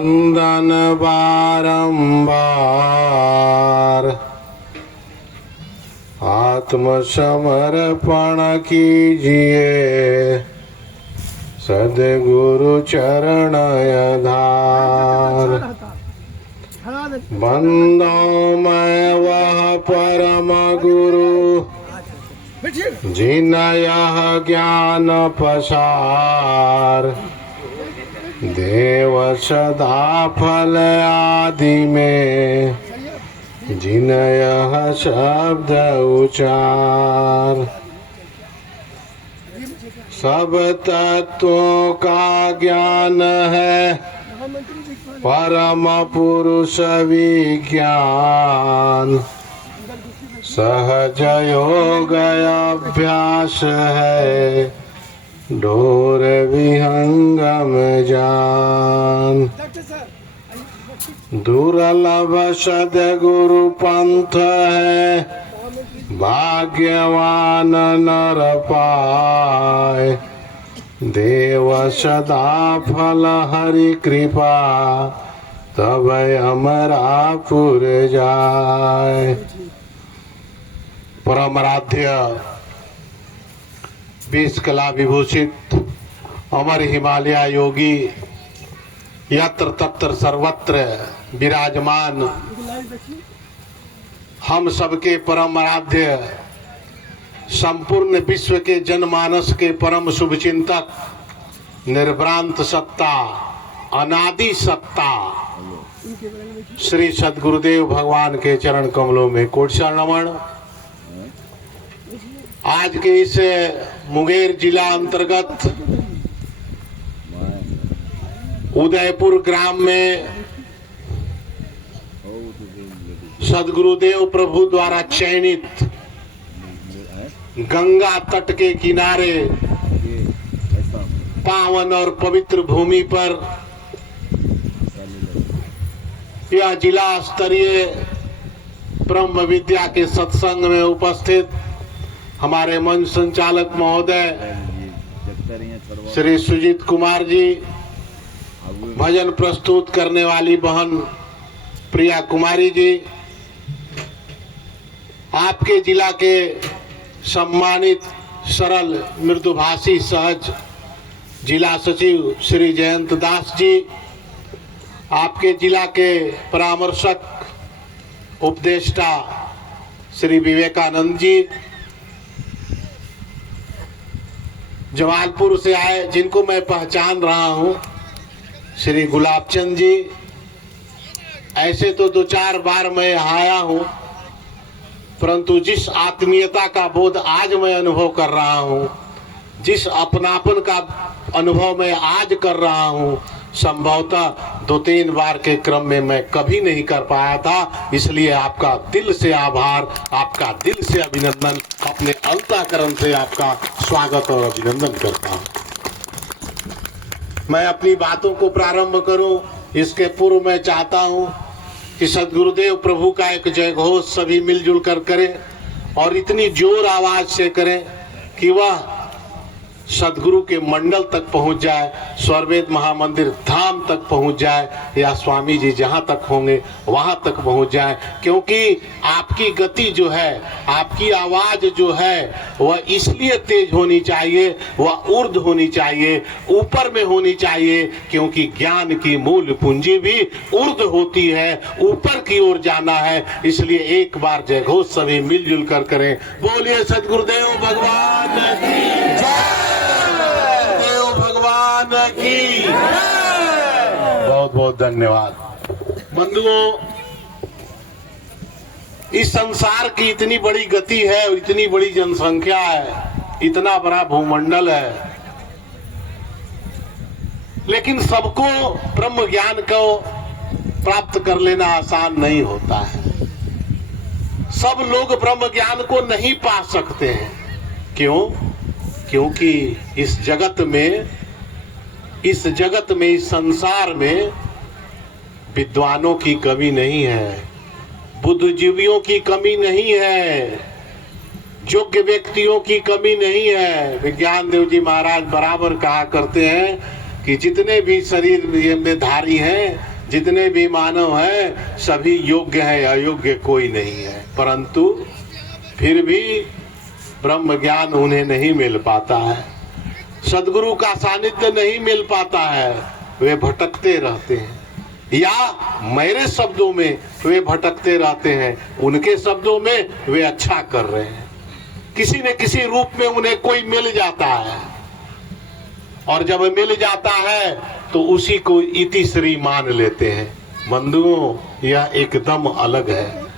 वंदन बारंबार, आत्मसमर्पण कीजिए सद्गुरु चरण आधार। बंदो मैं वह परम गुरु जिन यह ज्ञान पसार, देव सदा फल आदि में जिन यह शब्द उचार। सब तत्वों का ज्ञान है परम पुरुष विज्ञान, सहज योग अभ्यास है ढोर विहंगम जान। दुर्लभ सद्गुरु पंथ है भाग्यवान नर पाए, देव सदा फल हरि कृपा तब अमरापुर जाए। परम आराध्य 20 कला विभूषित अमर हिमालय योगी यत्र तत्र सर्वत्र विराजमान हम सबके परम आराध्य संपूर्ण विश्व के जनमानस के परम शुभचिंतक निर्भ्रांत सत्ता अनादि सत्ता श्री सद्गुरुदेव भगवान के चरण कमलों में कोटि शरणमण। आज के इस मुंगेर जिला अंतर्गत उदयपुर ग्राम में सद्गुरुदेव प्रभु द्वारा चयनित गंगा तट के किनारे पावन और पवित्र भूमि पर यह जिला स्तरीय ब्रह्म विद्या के सत्संग में उपस्थित हमारे मंच संचालक महोदय श्री सुजीत कुमार जी, भजन प्रस्तुत करने वाली बहन प्रिया कुमारी जी, आपके जिला के सम्मानित सरल मृदुभाषी सहज जिला सचिव श्री जयंत दास जी, आपके जिला के परामर्शक उपदेष्टा श्री विवेकानंद जी, जमालपुर से आए जिनको मैं पहचान रहा हूं श्री गुलाबचंद जी, ऐसे तो 2-4 बार मैं आया हूं, परंतु जिस आत्मीयता का बोध आज मैं अनुभव कर रहा हूं, जिस अपनापन का अनुभव मैं आज कर रहा हूं, संभवतः 2-3 बार के क्रम में मैं कभी नहीं कर पाया था। इसलिए आपका दिल से आभार, आपका दिल से अभिनंदन, अपने अंतःकरण से आपका स्वागत और अभिनंदन करता हूं। मैं अपनी बातों को प्रारंभ करूं इसके पूर्व मैं चाहता हूं कि सद्गुरुदेव प्रभु का एक जय घोष सभी मिलजुल कर करें और इतनी जोर आवाज से करें कि वह सद्गुरु के मंडल तक पहुंच जाए, स्वर्वेद महामंदिर धाम तक पहुंच जाए, या स्वामी जी जहां तक होंगे वहां तक पहुंच जाए। क्योंकि आपकी गति जो है, आपकी आवाज जो है, वह इसलिए तेज होनी चाहिए, वह ऊर्ध्व होनी चाहिए, ऊपर में होनी चाहिए, क्योंकि ज्ञान की मूल पूंजी भी ऊर्ध्व होती है, ऊपर की ओर जाना है। इसलिए एक बार जय घोष सभी मिलजुल कर करें। बोलिए सद्गुरुदेव भगवान की जय, भगवान की। बहुत बहुत धन्यवाद। बंधुओं, इस संसार की इतनी बड़ी गति है और इतनी बड़ी जनसंख्या है, इतना बड़ा भूमंडल है, लेकिन सबको ब्रह्म ज्ञान को प्राप्त कर लेना आसान नहीं होता है। सब लोग ब्रह्म ज्ञान को नहीं पा सकते हैं। क्यों? क्योंकि इस जगत में, इस संसार में विद्वानों की कमी नहीं है, बुद्धिजीवियों की कमी नहीं है, योग्य व्यक्तियों की कमी नहीं है। विज्ञान देव जी महाराज बराबर कहा करते हैं कि जितने भी शरीर में धारी हैं जितने भी मानव हैं सभी योग्य हैं, अयोग्य कोई नहीं है, परंतु फिर भी ब्रह्म ज्ञान उन्हें नहीं मिल पाता है, सदगुरु का सानिध्य नहीं मिल पाता है, वे भटकते रहते हैं, या मेरे शब्दों में वे भटकते रहते हैं, उनके शब्दों में वे अच्छा कर रहे हैं। किसी न किसी रूप में उन्हें कोई मिल जाता है, और जब मिल जाता है तो उसी को इतिश्री मान लेते हैं। बंधुओं, यह एकदम अलग है।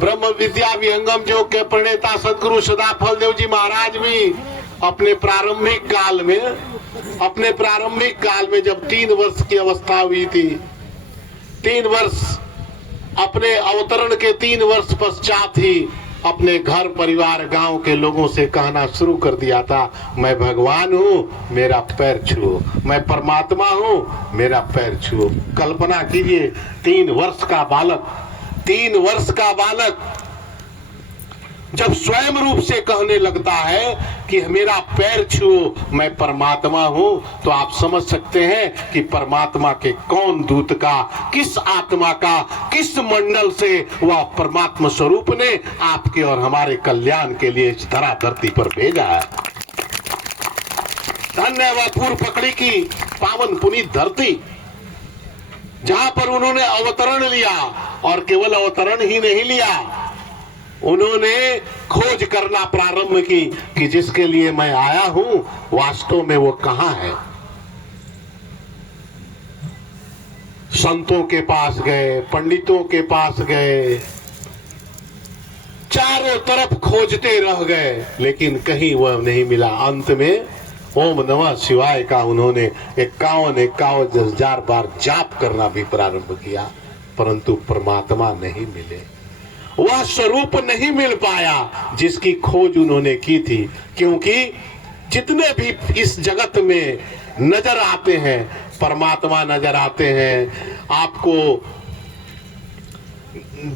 ब्रह्म विद्या विहंगम योग के प्रणेता सदगुरु सदाफल देव जी महाराज भी अपने प्रारंभिक काल में जब 3 वर्ष की अवस्था हुई थी, 3 वर्ष अपने अवतरण के 3 वर्ष पश्चात ही अपने घर परिवार गांव के लोगों से कहना शुरू कर दिया था, मैं भगवान हूँ, मेरा पैर छुओ, मैं परमात्मा हूँ, मेरा पैर छुओ। कल्पना कीजिए 3 वर्ष का बालक जब स्वयं रूप से कहने लगता है कि मेरा पैर छुओ, मैं परमात्मा हूं, तो आप समझ सकते हैं कि परमात्मा के कौन दूत का, किस आत्मा का, किस मंडल से वह परमात्मा स्वरूप ने आपके और हमारे कल्याण के लिए इस धरा धरती पर भेजा है। धन्य वह पूर्व पकड़ी की पावन पुनीत धरती, जहां पर उन्होंने अवतरण लिया, और केवल अवतरण ही नहीं लिया, उन्होंने खोज करना प्रारंभ की कि जिसके लिए मैं आया हूं वास्तव में वो कहां है। संतों के पास गए, पंडितों के पास गए, चारों तरफ खोजते रह गए, लेकिन कहीं वह नहीं मिला। अंत में ओम नमः शिवाय का उन्होंने 51,000 बार जाप करना भी प्रारंभ किया, परंतु परमात्मा नहीं मिले, वह स्वरूप नहीं मिल पाया जिसकी खोज उन्होंने की थी। क्योंकि जितने भी इस जगत में नजर आते हैं, परमात्मा नजर आते हैं, आपको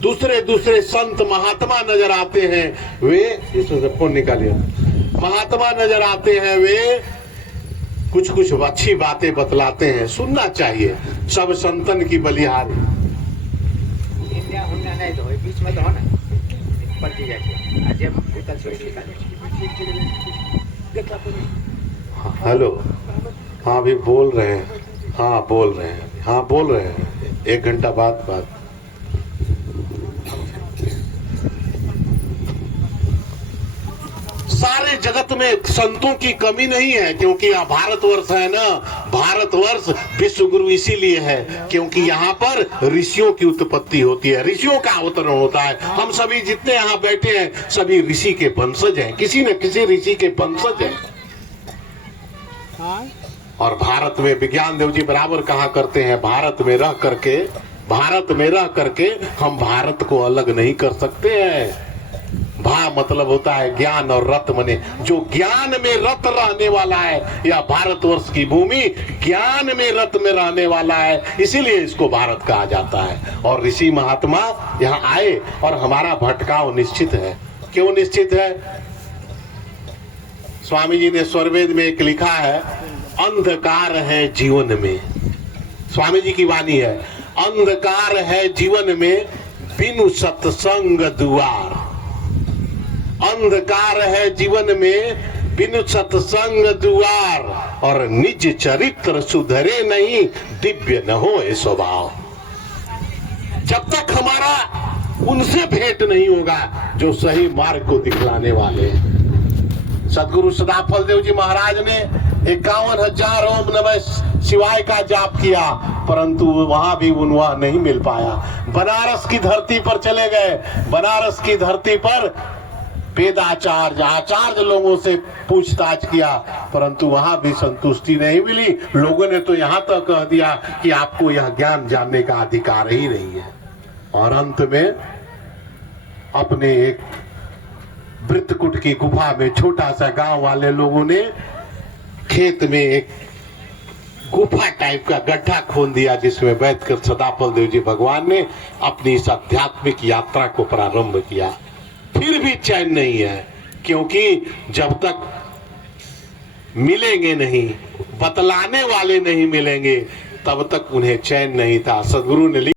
दूसरे संत महात्मा नजर आते हैं, वे इसमें से फोन निकालिए, महात्मा नजर आते हैं, वे कुछ अच्छी बातें बतलाते हैं, सुनना चाहिए। सब संतन की बलिहारी बीच में तो हो ना, पलटी जाती है। हेलो, हाँ अभी बोल रहे हैं, हाँ बोल रहे हैं 1 घंटा बाद। सारे जगत में संतों की कमी नहीं है, क्योंकि यह भारतवर्ष है ना। भारतवर्ष विश्व गुरु इसीलिए है क्योंकि यहाँ पर ऋषियों की उत्पत्ति होती है, ऋषियों का अवतरण होता है। हम सभी जितने यहाँ बैठे हैं सभी ऋषि के वंशज हैं, किसी न किसी ऋषि के वंशज हैं। और भारत में विज्ञान देव जी बराबर कहा करते हैं, भारत में रह करके हम भारत को अलग नहीं कर सकते हैं। भा मतलब होता है ज्ञान, और रत मने जो ज्ञान में रत रहने वाला है, या भारतवर्ष की भूमि ज्ञान में रत में रहने वाला है, इसीलिए इसको भारत कहा जाता है। और ऋषि महात्मा यहाँ आए और हमारा भटकाव निश्चित है। क्यों निश्चित है? स्वामी जी ने स्वरवेद में एक लिखा है, अंधकार है जीवन में। स्वामी जी की वाणी है, अंधकार है जीवन में बिनु सत्संग दुआर। अंधकार है जीवन में बिनु सत्संग दुआर, और निज चरित्र सुधरे नहीं दिव्य न हो स्वभाव। जब तक हमारा उनसे भेंट नहीं होगा जो सही मार्ग को दिखलाने वाले हैं। सदगुरु सदाफल देव जी महाराज ने 51,000 ओम नमः शिवाय का जाप किया, परंतु वहां भी वह नहीं मिल पाया। बनारस की धरती पर चले गए, बनारस की धरती पर वेदाचार्य आचार्य लोगों से पूछताछ किया, परंतु वहां भी संतुष्टि नहीं मिली। लोगों ने तो यहाँ तक कह दिया कि आपको यह ज्ञान जानने का अधिकार ही नहीं है। और अंत में अपने एक वृत्तकुट की गुफा में, छोटा सा गांव वाले लोगों ने खेत में एक गुफा टाइप का गड्ढा खोद दिया, जिसमें बैठकर सदाफल देव जी भगवान ने अपनी इस आध्यात्मिक यात्रा को प्रारंभ किया। फिर भी चैन नहीं है, क्योंकि जब तक मिलेंगे नहीं, बतलाने वाले नहीं मिलेंगे, तब तक उन्हें चैन नहीं था। सदगुरु ने